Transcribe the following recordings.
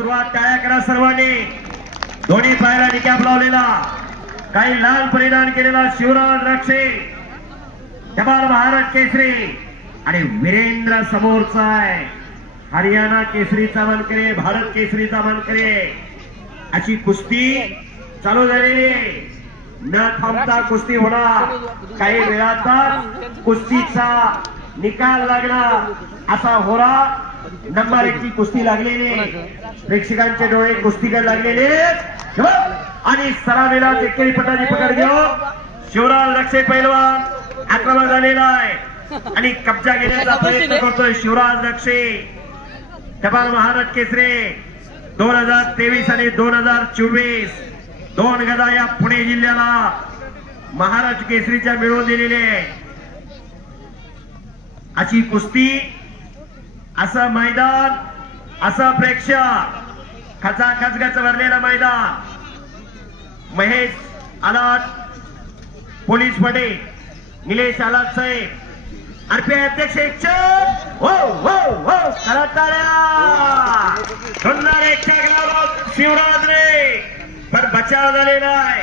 सुरुवात टाळ्या करा सर्वांनी. दोन्ही पायाला निकॅप लावलेला, काही लाल परिधान केलेला शिवराज रक्षे, जबाल भारत केसरी आणि वीरेंद्र समोरचा आहे हरियाणा केसरीचा मानकरी, भारत केसरीचा मानकरी. अशी कुस्ती चालू झालेली आहे. न थांबता कुस्ती होणार. काही वेळातच कुस्तीचा निकाल लागणार असा होरा. नंबर 1 ची कुस्ती लागलेली, प्रेक्षकांचे डोळे कुस्तीकडे लागलेले आणि सलामीला एकेरी पटाची पकड घेऊन शिवराज रक्षे पैलवान आक्रमण झालेला आहे आणि कब्जा घेण्याचा प्रयत्न करतोय शिवराज रक्षे. जबाल महाराज केसरी 2023 आणि 2024 दोन गदा या पुणे जिल्ह्याला महाराष्ट्र केसरीच्या मिळवून दिलेले. अशी कुस्ती, असं मैदान, असं प्रेक्षक, खचाखच भरलेलं मैदान. महेश आलाट, पोलीस पडे, निलेश आलाट साहेब, आरपीआय अध्यक्ष हो हो हो करा टाळ्या. सुंदर एक शिवराज रे पण बचाव झालेला आहे.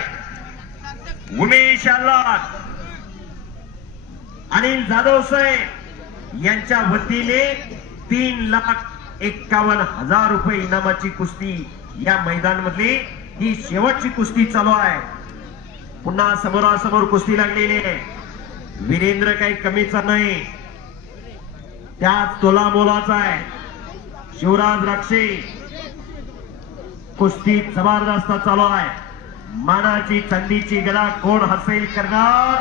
उमेश आलाट, अनिल जाधव साहेब यांच्या वतीने 3,51,000 रुपये इनामाची कुस्ती या मैदानामधली ही शेवटची कुस्ती चालू आहे. पुन्हा समोरासमोर कुस्ती लागलेली आहे. वीरेंद्र काही कमीचा नाही, त्याच तोला मोलाचा आहे. शिवराज रक्षे कुस्ती जबरदस्त चालू आहे. मानाची चांदीची गदा कोण हासिल करणार,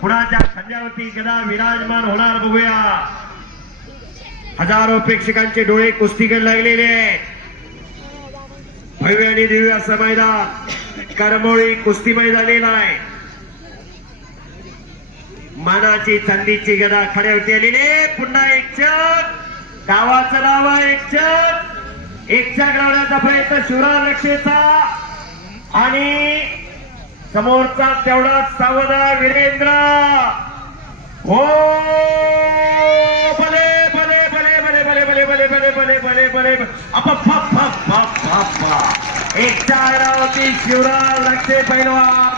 कुणाच्या खांद्यावरती गदा विराजमान होणार बघूया. हजारो प्रेक्षकांचे डोळे कुस्तीकडे लागलेले आहेत. भव्य आणि दिव्य असं मैदान करमोळी कुस्ती मैदानीला आहे. मानाची चांदीची गदा खड्यावरती आलेली. पुन्हा एक चक, गावाचं नाव आहे एक चक. एक चक लावण्याचा प्रयत्न शिवराज रक्षेचा आणि समोरचा तेवढा सावधा वीरेंद्र. हो भले भले भले भले भले भले भले भले भले भले भले एक चारावती शिवराज रक्षे पैलवान